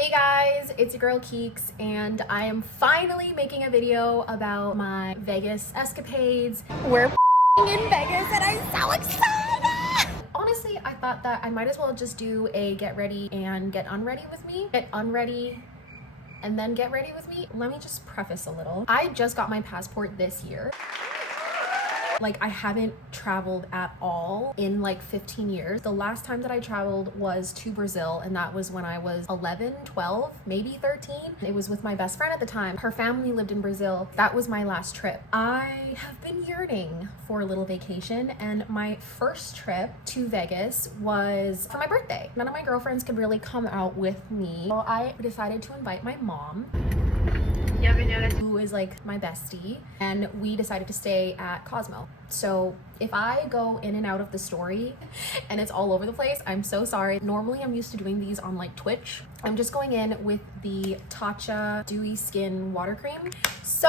Hey guys, it's your girl Keeks, and I am finally making a video about my Vegas escapades. We're in Vegas and I'm so excited! Honestly, I thought that I might as well just do a get ready and get unready with me. Get unready and then get ready with me. Let me just preface a little. I just got my passport this year. Like, I haven't traveled at all in like 15 years. The last time that I traveled was to Brazil, and that was when I was 11, 12, maybe 13. It was with my best friend at the time. Her family lived in Brazil. That was my last trip. I have been yearning for a little vacation, and my first trip to Vegas was for my birthday. None of my girlfriends could really come out with me, so I decided to invite my mom, who is like my bestie, and we decided to stay at Cosmo. So if I go in and out of the story and it's all over the place, I'm so sorry. Normally I'm used to doing these on like Twitch. I'm just going in with the Tatcha Dewy Skin Water Cream. So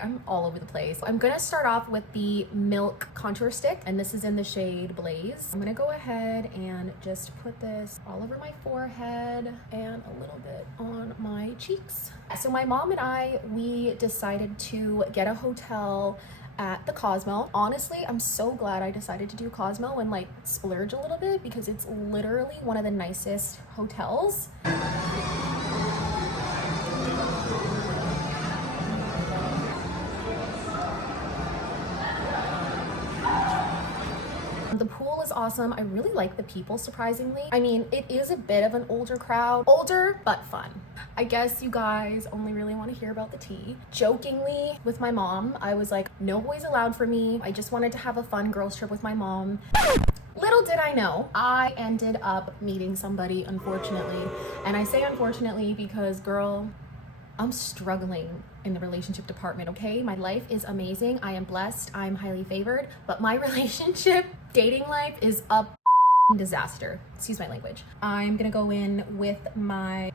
I'm all over the place. I'm gonna start off with the Milk Contour Stick, and this is in the shade Blaze. I'm gonna go ahead and just put this all over my forehead and a little bit on my cheeks. So my mom and I, we decided to get a hotel at the Cosmo. Honestly, I'm so glad I decided to do Cosmo and like splurge a little bit, because it's literally one of the nicest hotels. The pool is awesome. I really like the people, surprisingly. I mean, it is a bit of an older crowd. Older, but fun. I guess you guys only really want to hear about the tea. Jokingly, with my mom, I was like, no boys allowed for me. I just wanted to have a fun girls trip with my mom. Little did I know, I ended up meeting somebody, unfortunately. And I say unfortunately because, girl, I'm struggling in the relationship department, okay? My life is amazing. I am blessed. I'm highly favored. But my relationship, dating life is a disaster. Excuse my language. I'm gonna go in with my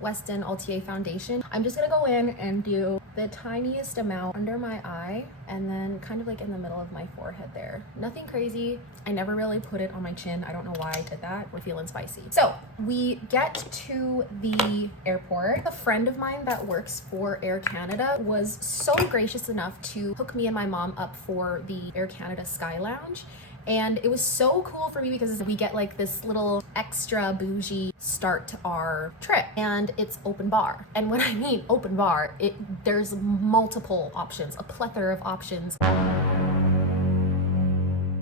Weston Altier foundation. I'm just gonna go in and do the tiniest amount under my eye, and then kind of like in the middle of my forehead there. Nothing crazy. I never really put it on my chin. I don't know why I did that. We're feeling spicy. So we get to the airport. A friend of mine that works for Air Canada was so gracious enough to hook me and my mom up for the Air Canada Sky Lounge. And it was so cool for me because we get like this little extra bougie start to our trip, and it's open bar. And when I mean open bar, there's multiple options, a plethora of options.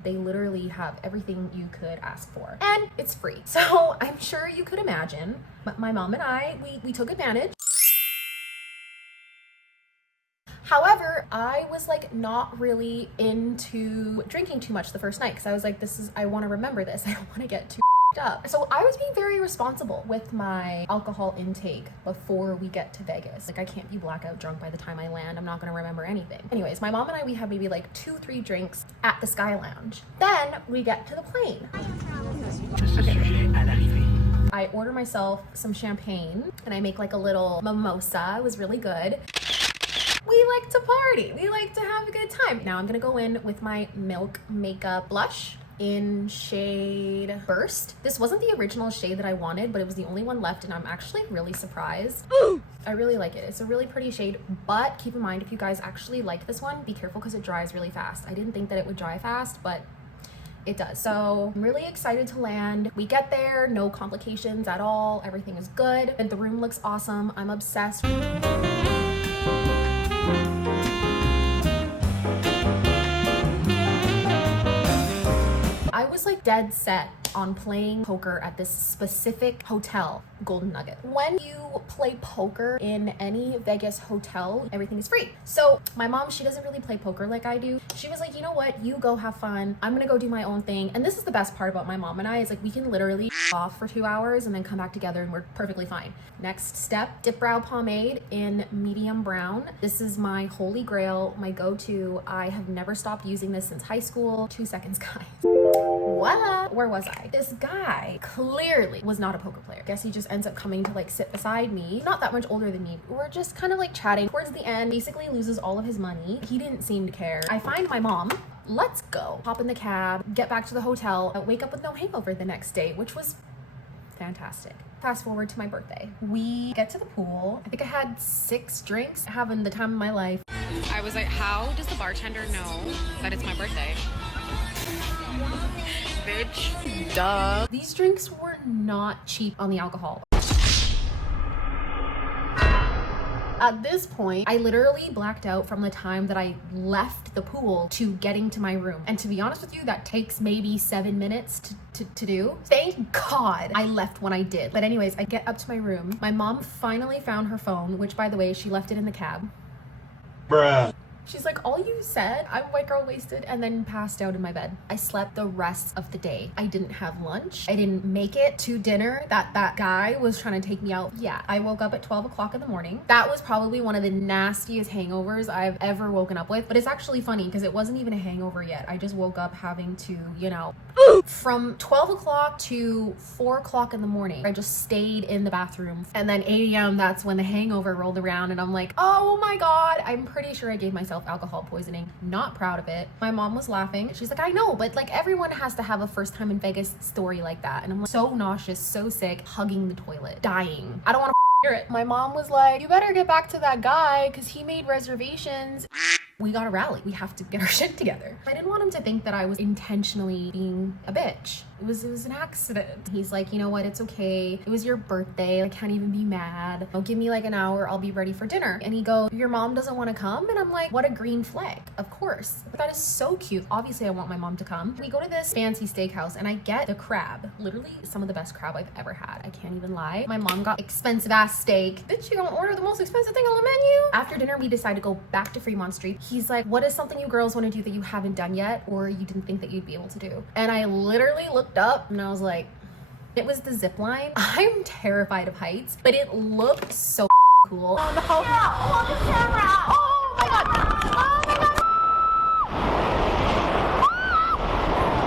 They literally have everything you could ask for, and it's free. So I'm sure you could imagine, but my mom and I, we took advantage. However, I was like not really into drinking too much the first night, because I was like, I want to remember this. I don't want to get too up. So I was being very responsible with my alcohol intake before we get to Vegas. Like, I can't be blackout drunk by the time I land. I'm not going to remember anything. Anyways, my mom and I, we had maybe like 2-3 drinks at the Sky Lounge. Then we get to the plane. Okay. I order myself some champagne and I make like a little mimosa. It was really good. We like to party. We like to have a good time. Now I'm gonna go in with my Milk Makeup Blush in shade Burst. This wasn't the original shade that I wanted, but it was the only one left, and I'm actually really surprised. I really like it. It's a really pretty shade, but keep in mind, if you guys actually like this one, be careful because it dries really fast. I didn't think that it would dry fast, but it does. So I'm really excited to land. We get there, no complications at all. Everything is good, and the room looks awesome. I'm obsessed. I was like dead set on playing poker at this specific hotel, Golden Nugget. When you play poker in any Vegas hotel, everything is free. So my mom, she doesn't really play poker like I do. She was like, you know what, you go have fun. I'm gonna go do my own thing. And this is the best part about my mom and I, is like, we can literally off for 2 hours and then come back together and we're perfectly fine. Next step, Dip Brow Pomade in medium brown. This is my holy grail, my go-to. I have never stopped using this since high school. 2 seconds, guys. What? Where was I? This guy clearly was not a poker player. Guess he just ends up coming to like sit beside me. Not that much older than me. We're just kind of like chatting. Towards the end, basically loses all of his money. He didn't seem to care. I find my mom. Let's go. Hop in the cab, get back to the hotel, wake up with no hangover the next day, which was Fantastic. Fast forward to my birthday. We get to the pool. I think I had 6 drinks, having the time of my life. I was like, how does the bartender know that it's my birthday? Bitch. Duh. These drinks were not cheap on the alcohol. At this point, I literally blacked out from the time that I left the pool to getting to my room. And to be honest with you, that takes maybe 7 minutes to do. Thank God I left when I did. But anyways, I get up to my room. My mom finally found her phone, which by the way, she left it in the cab. Bruh. She's like, all you said, I'm white girl wasted, and then passed out in my bed. I slept the rest of the day. I didn't have lunch. I didn't make it to dinner that guy was trying to take me out. Yeah, I woke up at 12 o'clock in the morning. That was probably one of the nastiest hangovers I've ever woken up with. But it's actually funny because it wasn't even a hangover yet. I just woke up having to, you know, from 12 o'clock to 4 o'clock in the morning, I just stayed in the bathroom. And then 8 a.m., that's when the hangover rolled around and I'm like, oh my God, I'm pretty sure I gave myself alcohol poisoning. Not proud of it. My mom was laughing. She's like, I know, but like everyone has to have a first time in Vegas story like that. And I'm like, so nauseous, so sick, hugging the toilet, dying. I don't want to hear it. My mom was like, you better get back to that guy because he made reservations. We gotta rally. We have to get our shit together. I didn't want him to think that I was intentionally being a bitch. It was an accident. He's like, you know what? It's okay. It was your birthday. I can't even be mad. Oh, give me like an hour. I'll be ready for dinner. And he goes, your mom doesn't want to come? And I'm like, what a green flag. Of course. But that is so cute. Obviously, I want my mom to come. We go to this fancy steakhouse and I get the crab. Literally some of the best crab I've ever had. I can't even lie. My mom got expensive ass steak. Bitch, you don't order the most expensive thing on the menu? After dinner, we decide to go back to Fremont Street. He's like, what is something you girls want to do that you haven't done yet or you didn't think that you'd be able to do? And I literally looked up and I was like, it was the zip line. I'm terrified of heights, but it looked so cool. Oh no. Hold the camera. Oh my God.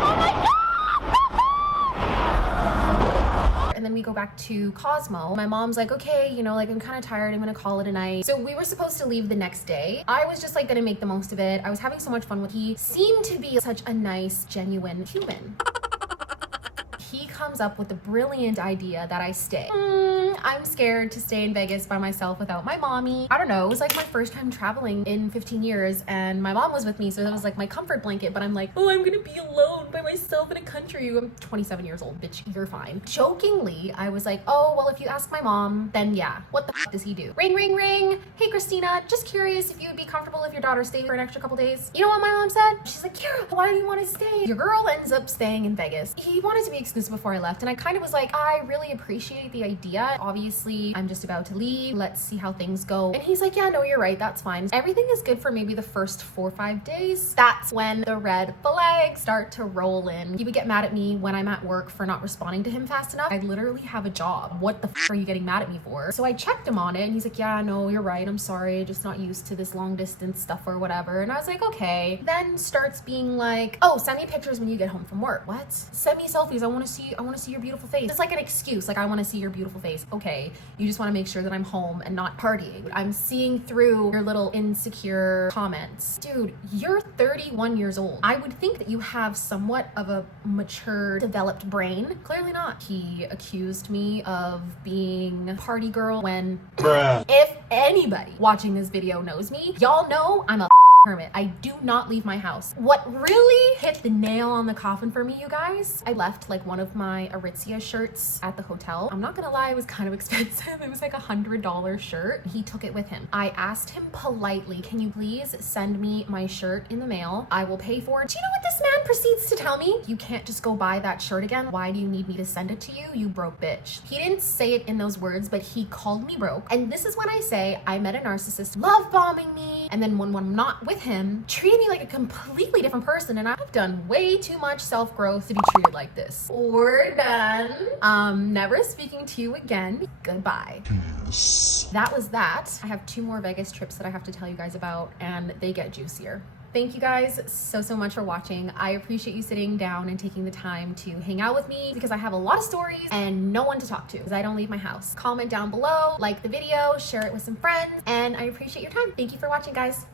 Oh my God. And then we go back to Cosmo. My mom's like, okay, you know, like I'm kind of tired. I'm gonna call it a night. So we were supposed to leave the next day. I was just like gonna make the most of it. I was having so much fun with him. He seemed to be such a nice, genuine human. He comes up with the brilliant idea that I stay. I'm scared to stay in Vegas by myself without my mommy. I don't know, it was like my first time traveling in 15 years and my mom was with me, so that was like my comfort blanket, but I'm like, oh, I'm gonna be alone by myself in a country. I'm 27 years old, bitch, you're fine. Jokingly, I was like, oh, well, if you ask my mom, then yeah. What the f does he do? Ring, ring, ring. Hey, Christina, just curious if you would be comfortable if your daughter stayed for an extra couple days. You know what my mom said? She's like, Kira, why do you want to stay? Your girl ends up staying in Vegas. He wanted to be exclusive before I left, and I kind of was like, I really appreciate the idea. Obviously, I'm just about to leave. Let's see how things go. And he's like, yeah, no, you're right. That's fine. Everything is good for maybe the first 4 or 5 days. That's when the red flags start to roll in. He would get mad at me when I'm at work for not responding to him fast enough. I literally have a job. What the f are you getting mad at me for? So I checked him on it and he's like, yeah, no, you're right. I'm sorry. Just not used to this long distance stuff or whatever. And I was like, okay. Then starts being like, oh, send me pictures when you get home from work. What? Send me selfies. I want to see your beautiful face. It's like an excuse. Like, I want to see your beautiful face. Okay. You just want to make sure that I'm home and not partying. I'm seeing through your little insecure comments. Dude, you're 31 years old. I would think that you have somewhat of a mature, developed brain. Clearly not. He accused me of being a party girl when, if anybody watching this video knows me, y'all know I'm a hermit. I do not leave my house. What really hit the nail on the coffin for me, you guys, I left like one of my Aritzia shirts at the hotel. I'm not gonna lie, it was kind of expensive. It was like $100 shirt. He took it with him. I asked him politely, can you please send me my shirt in the mail? I will pay for it. Do you know what this man proceeds to tell me? You can't just go buy that shirt again. Why do you need me to send it to you? You broke bitch. He didn't say it in those words, but he called me broke. And this is when I say I met a narcissist love bombing me. And then when I'm not with him, treated me like a completely different person, and I've done way too much self-growth to be treated like this. We're done. Never speaking to you again. Goodbye. Yes. That was that. I have 2 more Vegas trips that I have to tell you guys about, and they get juicier. Thank you guys so much for watching. I appreciate you sitting down and taking the time to hang out with me because I have a lot of stories and no one to talk to because I don't leave my house. Comment down below, like the video, share it with some friends, and I appreciate your time. Thank you for watching, guys.